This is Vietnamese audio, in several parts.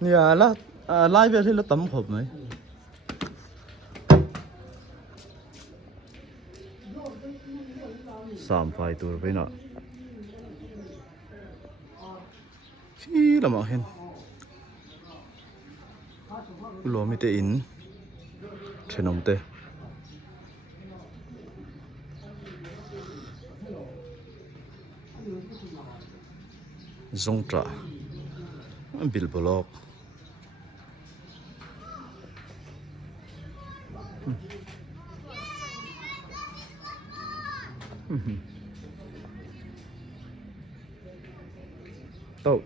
nhà là lai về thì là tấm hộp mấy sắm phải tour với nó chi là mà hen lúa mi tê in trên ông tê zong trả bil block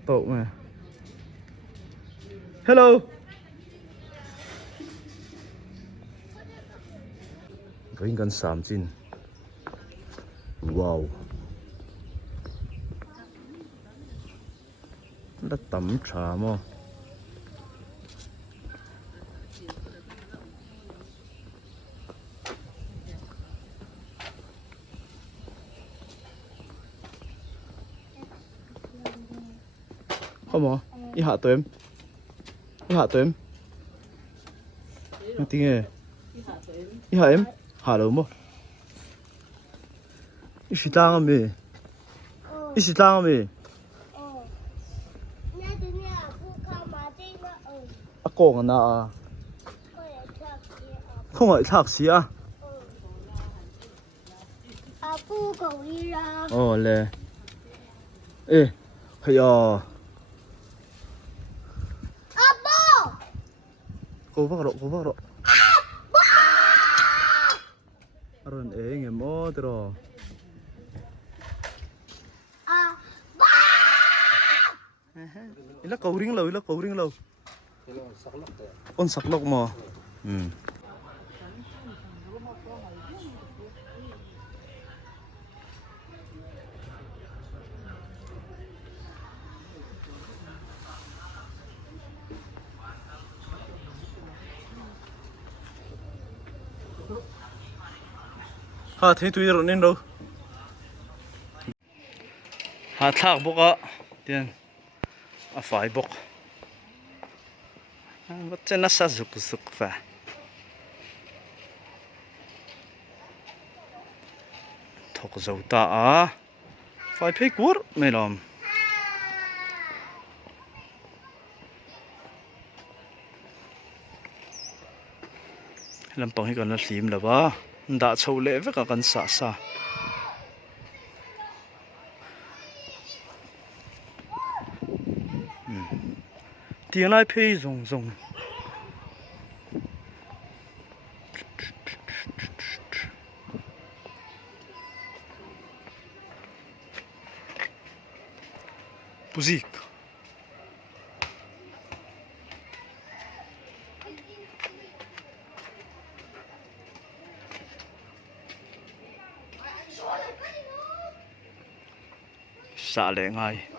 tậu mà hello với gần sám chín wow đã tắm trà mà không mà đi hạ tụi em nghe tiếng nghe đi hạ em hạ đâu mà đi xí tang à mày đi xí tang à mày à con à na không phải thạc sĩ à lẹ ê hay à cô vác rồi aron eng em o tro ila cầu riêng lâu on sắc lộc mà ha thấy tụi rồi nên đâu ha thác bốc á tiền à phải bốc bắt chân nó sa rục phải thọc dầu ta à phải phê cuốn mày làm bằng hay còn là xìm là ba đã sâu lệ với cả con xa tiếng lai phê rồng music xả lệ ngay